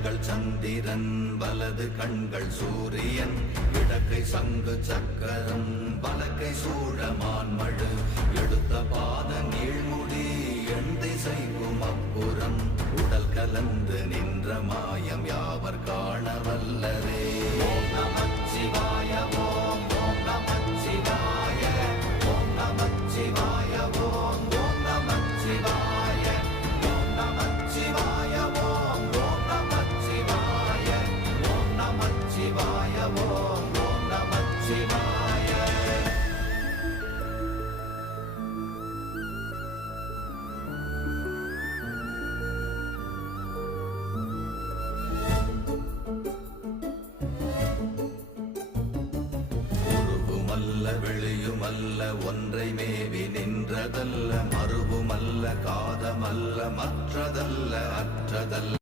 கண்கள் சந்திரன் வலது கண்கள் சூரியன் இடக்கை சங்கு சக்கரம் வலக்கை சூழமான்மழு எடுத்த பாத நீழ்முடி எண் திசைக்கும் அப்புறம் உடல் கலந்து நின்ற மாயம் யாவர் காண வல்லரே. ஓம் நமச்சிவாய ஓம் ஓம் நமச்சிவாய ஓம் நமச்சிவாய ஓம் ஓம் நமச்சிவாய ஓம் நமச்சிவாய ஓம் ஓம் நமச்சிவாய ஓம் நமச்சிவாய ஓம் ஓம் நமச்சிவாய. வெளியுமல்ல ஒன்றை மேவி நின்றதல்ல மறுவுமல்ல காதமல்ல மற்றதல்ல அற்றதல்ல